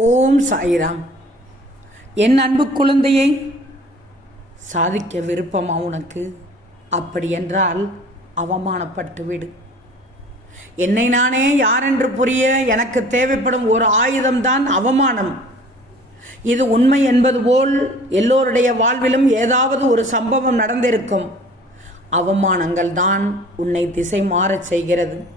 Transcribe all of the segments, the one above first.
ஓம் சாயிராம். என் அன்பு குழந்தையை சாதிக்க விருப்பமா உனக்கு? அப்படி என்றால் அவமானப்பட்டு விடு. என்னை நானே யாரென்று புரிய எனக்கு தேவைப்படும் ஒரு ஆயுதம்தான் அவமானம். இது உண்மை என்பது போல் எல்லோருடைய வாழ்விலும் ஏதாவது ஒரு சம்பவம் நடந்திருக்கும். அவமானங்கள் தான் உன்னை திசை மாறச் செய்கிறது.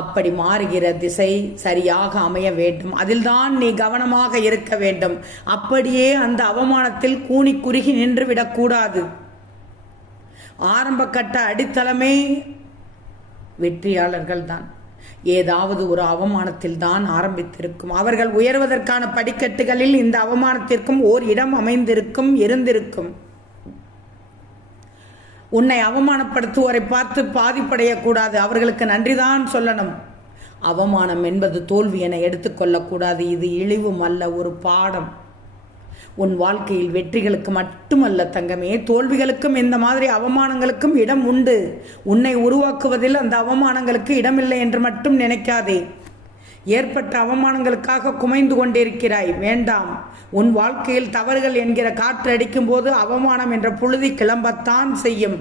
அப்படி மாறுகிற திசை சரியாக அமைய வேண்டும். அதில்தான் நீ கவனமாக இருக்க வேண்டும். அப்படியே அந்த அவமானத்தில் கூனி குறுகி நின்று விடக்கூடாது ஆரம்ப கட்ட அடித்தளமே வெற்றியாளர்கள் தான் ஏதாவது ஒரு அவமானத்தில் தான் ஆரம்பித்திருக்கும். அவர்கள் உயர்வதற்கான படிக்கட்டுகளில் இந்த அவமானத்திற்கும் ஓர் இடம் அமைந்திருக்கும் இருந்திருக்கும். உன்னை அவமானப்படுத்துவோரை பார்த்து பாதிப்படையக்கூடாது. அவர்களுக்கு நன்றிதான் சொல்லணும். அவமானம் என்பது தோல்வி என எடுத்துக்கொள்ளக்கூடாது இது இழிவும் அல்ல ஒரு பாடம். உன் வாழ்க்கையில் வெற்றிகளுக்கு மட்டுமல்ல தங்கமே தோல்விகளுக்கும் இந்த மாதிரி அவமானங்களுக்கும் இடம் உண்டு. உன்னை உருவாக்குவதில் அந்த அவமானங்களுக்கு இடமில்லை என்று மட்டும் நினைக்காதே. ஏற்பட்ட அவமானங்களுக்காக குமைந்து கொண்டிருக்கிறாய். வேண்டாம். உன் வாழ்க்கையில் தவறுகள் என்கிற காற்று அடிக்கும் போது அவமானம் என்ற புழுதி கிளம்பத்தான் செய்யும்.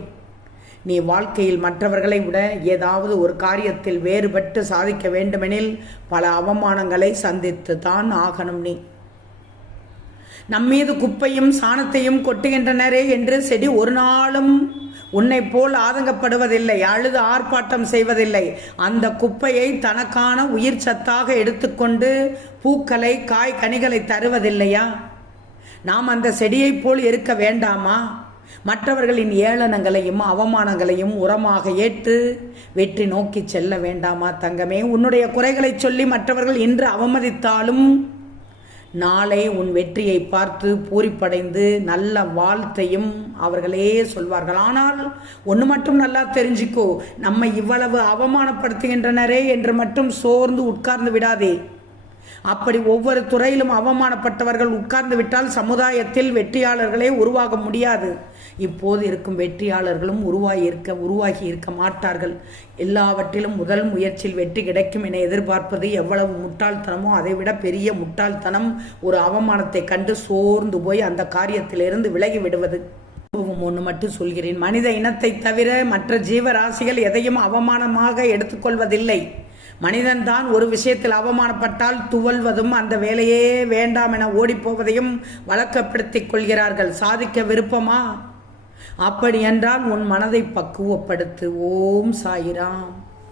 நீ வாழ்க்கையில் மற்றவர்களை விட ஏதாவது ஒரு காரியத்தில் வேறுபட்டு சாதிக்க வேண்டுமெனில் பல அவமானங்களை சந்தித்து தான் ஆகணும் நீ. நம்மீது குப்பையும் சாணத்தையும் கொட்டுகின்றனரே என்று செடி ஒரு நாளும் உன்னை போல் ஆதங்கப்படுவதில்லை அழுது ஆர்ப்பாட்டம் செய்வதில்லை. அந்த குப்பையை தனக்கான உயிர் சத்தாக எடுத்துக்கொண்டு பூக்களை காய் கனிகளை தருவதில்லையா? நாம் அந்த செடியைப் போல் இருக்க வேண்டாமா? மற்றவர்களின் ஏளனங்களையும் அவமானங்களையும் உரமாக ஏற்று வெற்றி நோக்கி செல்ல வேண்டாமா தங்கமே? உன்னுடைய குறைகளை சொல்லி மற்றவர்கள் இன்று அவமதித்தாலும் நாளை உன் வெற்றியை பார்த்து பூரிப்படைந்து நல்ல வாழ்த்தையும் அவர்களே சொல்வார்கள். ஆனால் ஒன்று மட்டும் நல்லா தெரிஞ்சுக்கோ நம்மை இவ்வளவு அவமானப்படுத்துகின்றனரே என்று மட்டும் சோர்ந்து உட்கார்ந்து விடாதே. அப்படி ஒவ்வொரு துறையிலும் அவமானப்பட்டவர்கள் உட்கார்ந்து விட்டால் சமுதாயத்தில் வெற்றியாளர்களே உருவாக முடியாது. இப்போது இருக்கும் வெற்றியாளர்களும் உருவாகி இருக்க உருவாகி இருக்க மாட்டார்கள். எல்லாவற்றிலும் முதல் முயற்சியில் வெற்றி கிடைக்கும் என எதிர்பார்ப்பது எவ்வளவு முட்டாள்தனமோ அதைவிட பெரிய முட்டாள்தனம் ஒரு அவமானத்தை கண்டு சோர்ந்து போய் அந்த காரியத்திலிருந்து விலகி விடுவது. அனுபவம் ஒன்று மட்டும் சொல்கிறேன். மனித இனத்தை தவிர மற்ற ஜீவராசிகள் எதையும் அவமானமாக எடுத்துக்கொள்வதில்லை. மனிதன்தான் ஒரு விஷயத்தில் அவமானப்பட்டால் துவல்வதும் அந்த வேலையே வேண்டாம் என ஓடிப்போவதையும் வழக்கப்படுத்திக் கொள்கிறார்கள். சாதிக்க விருப்பமா? அப்படி என்றால் உன் மனதை பக்குவப்படுத்து. ஓம் சாயிராம்.